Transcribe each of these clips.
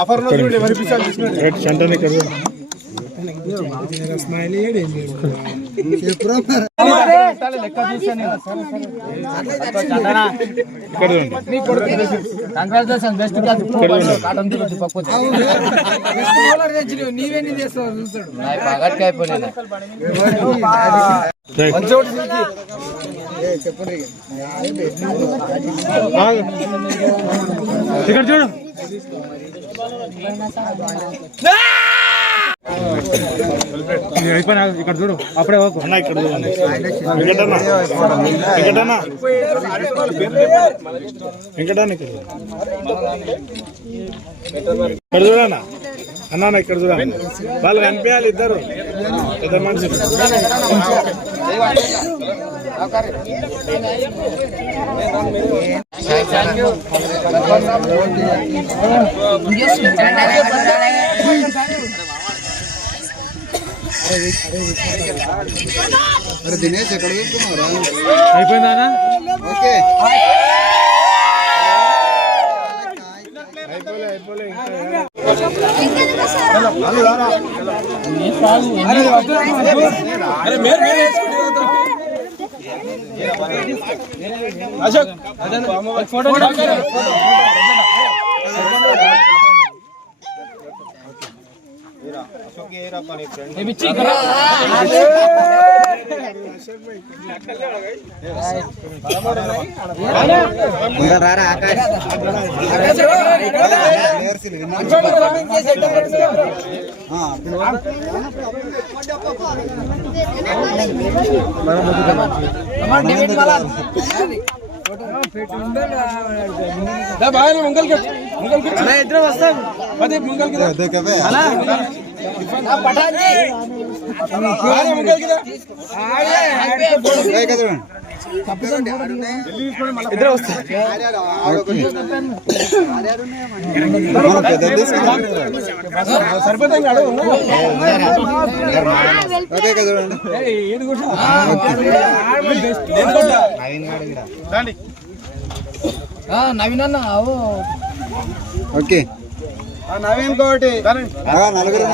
Offer congratulation best నీవేంటి చేస్తావు చూస్తాడు పగట్కి అయిపోయినా చెప్పండి ఇక్కడ చూడు అయిపోయినా ఇక్కడ చూడు అప్పుడే అన్న ఇక్కడ వెంకటన్న ఇక్కడ చూడన్నా అన్నా ఇక్కడ చూడండి వాళ్ళు కనిపించాలి ఇద్దరు పెద్ద మనుషులు అరే దినేష్ ఎక్కడ చూస్తున్నారా అయిపోయిందా ఓకే అశోక్ ఫోటో ఇద్దరు వస్తాం ఇద్దరు వస్తారు సరిపోతాయి నవీన్ అన్న ఓకే నవీన్ కోటి నలుగురు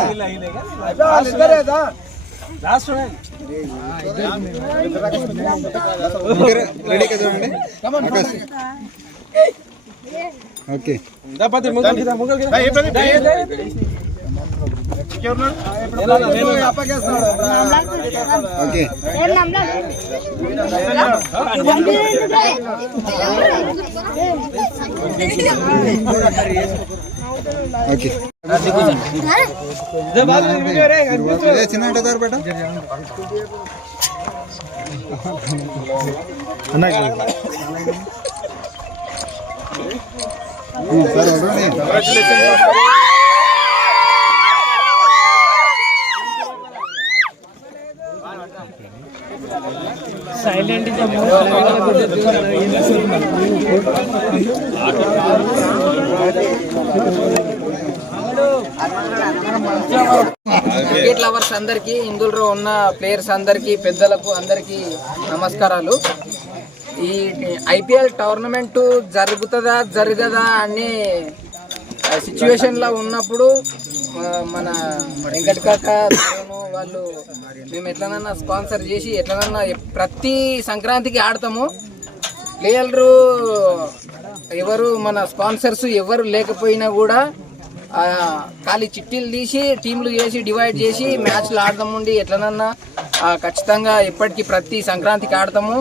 రెడీ కదా చూడండి ఓకే ఓకే ఓకే చిన్న సార్ బేట సైలెంట్ క్రికెట్ లవర్స్ అందరికి, ఇందులో ఉన్న ప్లేయర్స్ అందరికి, పెద్దలకు అందరికి నమస్కారాలు. ఈ ఐపీఎల్ టోర్నమెంట్ జరుగుతుందా జరగదా అనే సిచ్యువేషన్లో ఉన్నప్పుడు మన వెంకట కాక వాళ్ళు మేము ఎట్లనన్నా స్పాన్సర్ చేసి ఎట్లనన్నా ప్రతి సంక్రాంతికి ఆడతాము. ప్లేయర్లు ఎవరు మన స్పాన్సర్స్ ఎవరు లేకపోయినా కూడా ఖాళీ చిట్టీలు తీసి టీంలు చేసి డివైడ్ చేసి మ్యాచ్లు ఆడదాముండి ఎట్లనన్నా ఖచ్చితంగా ఎప్పటికీ ప్రతి సంక్రాంతికి ఆడతాము.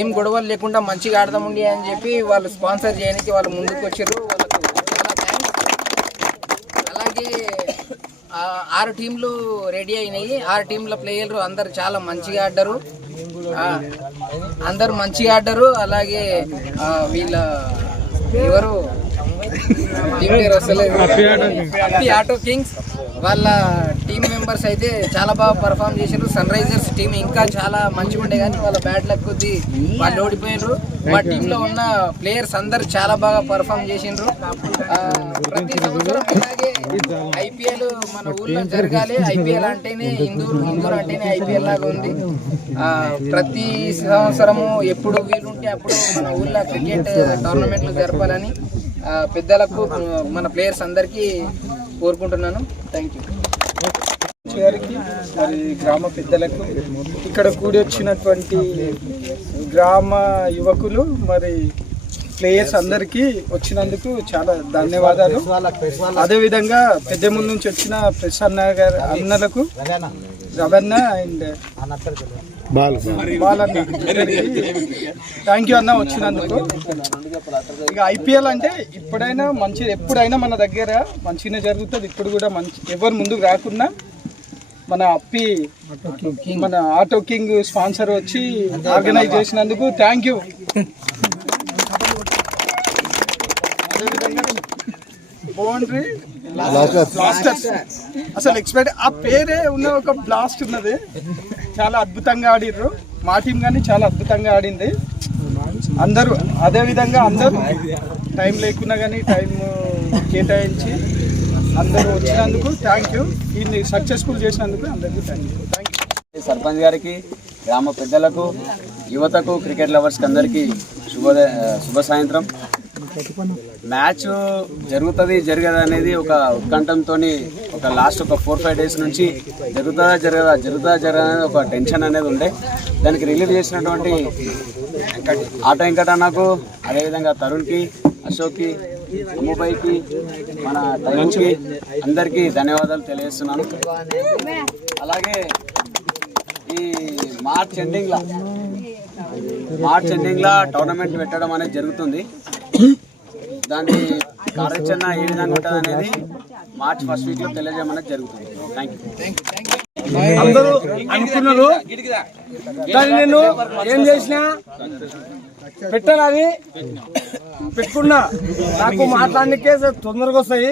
ఏం గొడవలు లేకుండా మంచిగా ఆడదాముండి అని చెప్పి వాళ్ళు స్పాన్సర్ చేయడానికి వాళ్ళు ముందుకు వచ్చారు. వాళ్ళకు చాలా థ్యాంక్స్. అలాగే 6 టీంలు రెడీ అయినాయి. 6 టీంల ప్లేయర్లు అందరు చాలా మంచిగా ఆడారు. అలాగే వీళ్ళ ఎవరు టీం పేరు వస్తలేదు, హ్యాపీ ఆటో కింగ్స్. వాళ్ళ టీం మెంబర్స్ అయితే చాలా బాగా పర్ఫామ్ చేశారు. సన్ రైజర్స్ టీం ఇంకా చాలా మంచిగా ఉండే కానీ వాళ్ళ బ్యాడ్ లక్ కొద్దీ వాళ్ళు ఓడిపోయారు. మా టీంలో ఉన్న ప్లేయర్స్ అందరు చాలా బాగా పర్ఫామ్ చేసిండ్రు. ప్రతి సంవత్సరం ఇలాగే ఐపీఎల్ మన ఊళ్ళో జరగాలి. ఐపీఎల్ అంటేనే ఇందూరు అంటేనే ఐపీఎల్ లాగా ఉంది. ప్రతి సంవత్సరము ఎప్పుడు వీలుంటే అప్పుడు మన ఊళ్ళో క్రికెట్ టోర్నమెంట్లు జరపాలని పెద్దలకు మన ప్లేయర్స్ అందరికీ కోరుకుంటున్నాను. థ్యాంక్ యూ గారికి, మరి గ్రామ పెద్దలకు, ఇక్కడ కూడి వచ్చినటువంటి గ్రామ యువకులు, మరి ప్లేయర్స్ అందరికీ వచ్చినందుకు చాలా ధన్యవాదాలు. అదేవిధంగా పెద్దముందు నుంచి వచ్చిన ప్రెస్ అన్నలకు, రవణ అండ్ బాలన్న, థ్యాంక్ యూ అన్న వచ్చినందుకు. ఇక ఐపీఎల్ అంటే ఎప్పుడైనా మన దగ్గర మంచిగానే జరుగుతుంది. ఇప్పుడు కూడా ఎవరు ముందుకు రాకున్నా మన మన ఆటో కింగ్ స్పాన్సర్ వచ్చి ఆర్గనైజ్ చేసినందుకు థ్యాంక్ యూ. బౌండరీ బ్లాస్టర్స్ అసలు ఎక్స్పెక్ట్ ఆ పేరే ఉన్న ఒక బ్లాస్ట్ ఉన్నది. చాలా అద్భుతంగా ఆడిర్రు. మా టీం కానీ చాలా అద్భుతంగా ఆడింది. అందరూ అదేవిధంగా అందరూ టైం లేకున్నా కానీ టైం కేటాయించి అందరూ వచ్చినందుకు థ్యాంక్ యూ. దీన్ని సక్సెస్ఫుల్ చేసినందుకు అందరికీ థ్యాంక్ యూ. సర్పంచ్ గారికి, గ్రామ పెద్దలకు, యువతకు, క్రికెట్ లవర్స్కి అందరికీ శుభ సాయంత్రం. మ్యాచ్ జరగదు అనేది ఒక ఉత్కంఠంతో ఒక లాస్ట్ ఒక 4-5 డేస్ నుంచి జరగదా అనేది ఒక టెన్షన్ అనేది ఉండే. దానికి రిలీవ్ చేసినటువంటి ఆటో వెంకటన్నకు, అదేవిధంగా తరుణ్కి, అశోక్కి, అమ్ముబాయికి, మన తరుణ్కి అందరికీ ధన్యవాదాలు తెలియజేస్తున్నాను. అలాగే ఈ మార్చ్ ఎండింగ్లో టోర్నమెంట్ పెట్టడం అనేది జరుగుతుంది. దాని కార్యాచరణ ఏ విధంగా ఉంటుంది అనేది మార్చ్ ఫస్ట్ వీక్లో తెలియజేయమనేది జరుగుతుంది. Thank you. అందరూ అనుకున్నారు, దాన్ని నేను ఏం చేసినా పెట్టాలని పెట్టుకున్నా. నాకు మాట్లాడనికే తొందరగా వస్తాయి.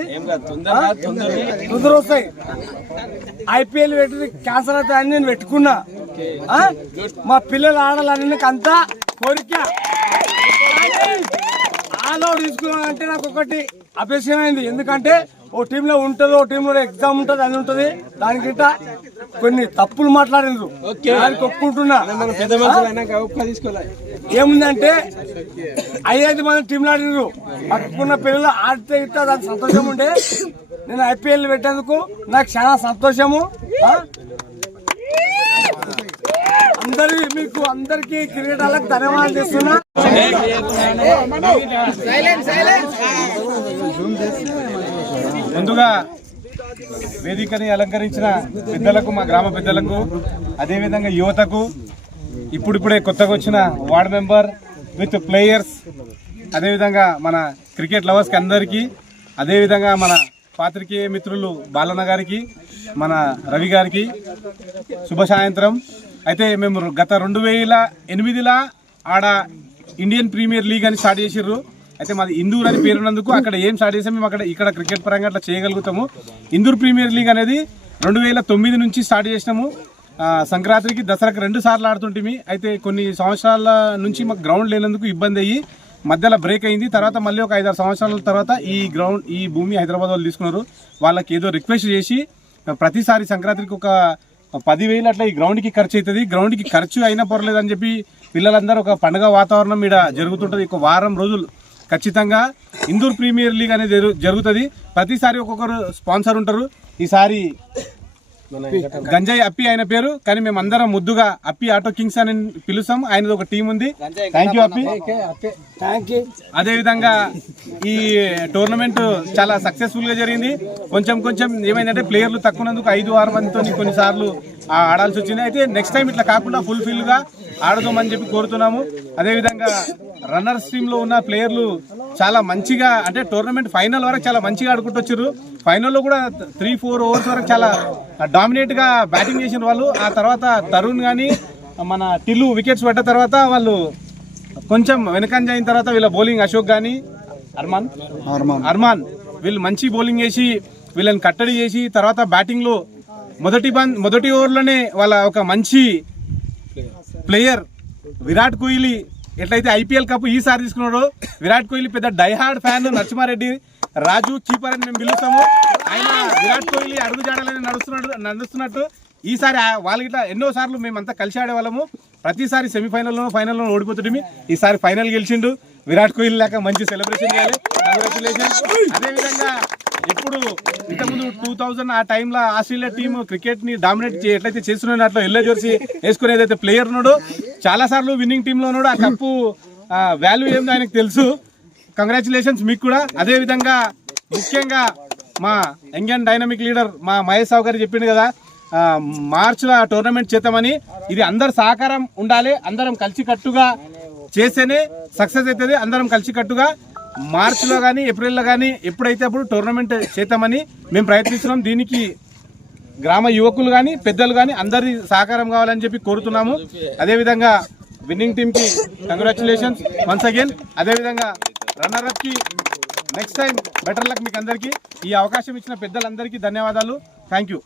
ఐపీఎల్ పెట్టి క్యాన్సర్ అవుతాయని నేను పెట్టుకున్నా. మా పిల్లలు ఆడాలని అంతా కోరిక. ఆల్అౌట్ తీసుకున్నానంటే నాకు ఒకటి అభ్యసమైంది. ఎందుకంటే ఓ టీంలో ఉంటుంది, ఓ టీంలో ఎగ్జామ్ ఉంటుంది, అని ఉంటుంది. దానికి కొన్ని తప్పులు మాట్లాడినారు, దానికి ఒప్పుకుంటున్నా. ఏముందంటే 5 మంది టీంలు ఆడినారు. పట్టుకున్న పిల్లలు ఆడితే ఇట్లా దానికి సంతోషం ఉండే. నేను ఐపీఎల్ పెట్టేందుకు నాకు చాలా సంతోషము. మీకు అందరికీ క్రికెట్ వాళ్ళకి ధన్యవాదాలు చేస్తున్నా. ముందుగా వేదికని అలంకరించిన పెద్దలకు, మా గ్రామ పెద్దలకు, అదేవిధంగా యువతకు, ఇప్పుడిప్పుడే కొత్తగా వచ్చిన వార్డ్ మెంబర్ విత్ ప్లేయర్స్, అదేవిధంగా మన క్రికెట్ లవర్స్కి అందరికీ, అదేవిధంగా మన పాత్రికేయ మిత్రులు బాలన్న గారికి, మన రవి గారికి శుభ సాయంత్రం. అయితే మేము గత 2008లో ఆడ ఇండియన్ ప్రీమియర్ లీగ్ అని స్టార్ట్ చేసిర్రు. అయితే మాది ఇందూర్ అని పేరున్నందుకు అక్కడ ఏం స్టార్ట్ చేసాము, మేము ఇక్కడ క్రికెట్ పరంగా అట్లా చేయగలుగుతాము. ఇందూర్ ప్రీమియర్ లీగ్ అనేది 2009 నుంచి స్టార్ట్ చేసినాము. సంక్రాంతికి, దసరాకి 2 సార్లు ఆడుతుంటిమి. అయితే కొన్ని సంవత్సరాల నుంచి మాకు గ్రౌండ్ లేనందుకు ఇబ్బంది అయ్యి మధ్యలో బ్రేక్ అయింది. తర్వాత మళ్ళీ ఒక 5-6 సంవత్సరాల తర్వాత ఈ భూమి హైదరాబాద్ వాళ్ళు తీసుకున్నారు. వాళ్ళకి ఏదో రిక్వెస్ట్ చేసి ప్రతిసారి సంక్రాంతికి ఒక 10,000 అట్లా ఈ గ్రౌండ్కి ఖర్చు అవుతుంది. గ్రౌండ్కి ఖర్చు అయినా పర్లేదని చెప్పి పిల్లలందరూ ఒక పండుగ వాతావరణం ఇక్కడ జరుగుతుంటుంది. ఒక వారం రోజులు ఖచ్చితంగా ఇందూర్ ప్రీమియర్ లీగ్ అనేది జరుగుతుంది. ప్రతిసారి ఒక్కొక్కరు స్పాన్సర్ ఉంటారు. ఈసారి గంజాయి అప్పి ఆయన పేరు, కానీ మేము అందరం ముద్దుగా అప్పి ఆటో కింగ్స్ అని పిలుస్తాం. ఆయనది ఒక టీం ఉంది. Thank you Appi. అదేవిధంగా ఈ టోర్నమెంట్ చాలా సక్సెస్ఫుల్ గా జరిగింది. కొంచెం ఏమైందంటే ప్లేయర్లు తక్కువనందుకు 5-6 మందితో కొన్నిసార్లు ఆడాల్సి వచ్చింది. అయితే నెక్స్ట్ టైం ఇట్లా కాకుండా ఫుల్ఫిల్ గా ఆడదామని చెప్పి కోరుతున్నాము. అదేవిధంగా రన్నర్స్ టీమ్ లో ఉన్న ప్లేయర్లు చాలా మంచిగా, అంటే టోర్నమెంట్ ఫైనల్ వరకు చాలా మంచిగా ఆడుకుంటూ వచ్చారు. ఫైనల్లో కూడా 3-4 ఓవర్స్ వరకు చాలా డామినేట్ గా బ్యాటింగ్ చేసిన వాళ్ళు. ఆ తర్వాత తరుణ్ కానీ మన టిల్లు వికెట్స్ పడ్డ తర్వాత వాళ్ళు కొంచెం వెనకంజ అయిన తర్వాత వీళ్ళ బౌలింగ్ అశోక్ కానీ అర్మాన్ వీళ్ళు మంచి బౌలింగ్ చేసి వీళ్ళని కట్టడి చేసి తర్వాత బ్యాటింగ్ లో మొదటి ఓవర్లోనే వాళ్ళ ఒక మంచి ప్లేయర్ విరాట్ కోహ్లీ ఎట్లయితే ఐపీఎల్ కప్ ఈసారి తీసుకున్నాడో విరాట్ కోహ్లీ పెద్ద డైహార్డ్ ఫ్యాన్ నరసింహారెడ్డి రాజు కీపర్ అని మేము పిలుస్తాము. ఆయన విరాట్ కోహ్లీ అడుగుజాడాలని నడుస్తున్నట్టు ఈసారి వాళ్ళ ఇట్లా ఎన్నో సార్లు మేమంతా కలిసి ఆడేవాళ్ళము. ప్రతిసారి ఫైనల్లో ఓడిపోతుంటే ఈసారి ఫైనల్ గెలిచిండు. విరాట్ కోహ్లీ లేక మంచి సెలబ్రేషన్ చేయాలి. కంగ్రాచులేషన్స్. అదేవిధంగా ఇప్పుడు ఇంతకుముందు 2000 ఆ టైంలో ఆస్ట్రేలియా టీమ్ క్రికెట్ ని డామినేట్ ఎట్లయితే చేస్తున్నాడో అట్లా ఎల్లో జెర్సీ వేసుకుని ఏదైతే ప్లేయర్ ఉన్నాడో చాలా సార్లు విన్నింగ్ టీమ్ లో ఉన్నాడు. ఆ కప్పు వాల్యూ ఏందో ఆయనకు తెలుసు. కంగ్రాచులేషన్స్ మీకు కూడా. అదేవిధంగా ముఖ్యంగా మా యంగ్ అండ్ డైనమిక్ లీడర్ మా మహేష్ రావు గారు చెప్పిండు కదా మార్చిలో టోర్నమెంట్ చేద్దామని. ఇది అందరు సహకారం ఉండాలి. అందరం కలిసికట్టుగా చేస్తేనే సక్సెస్ అవుతుంది. అందరం కలిసికట్టుగా మార్చిలో కానీ ఏప్రిల్లో కానీ ఎప్పుడైతే అప్పుడు టోర్నమెంట్ చేద్దామని మేము ప్రయత్నిస్తున్నాం. దీనికి గ్రామ యువకులు కానీ పెద్దలు కానీ అందరి సహకారం కావాలని చెప్పి కోరుతున్నాము. అదేవిధంగా విన్నింగ్ టీమ్కి కంగ్రాచులేషన్స్ వన్స్ అగైన్. అదేవిధంగా రన్నర్అప్కి నెక్స్ట్ టైం బెటర్ లక్ మీకు అందరికీ. ఈ అవకాశం ఇచ్చిన పెద్దలందరికీ ధన్యవాదాలు. Thank you.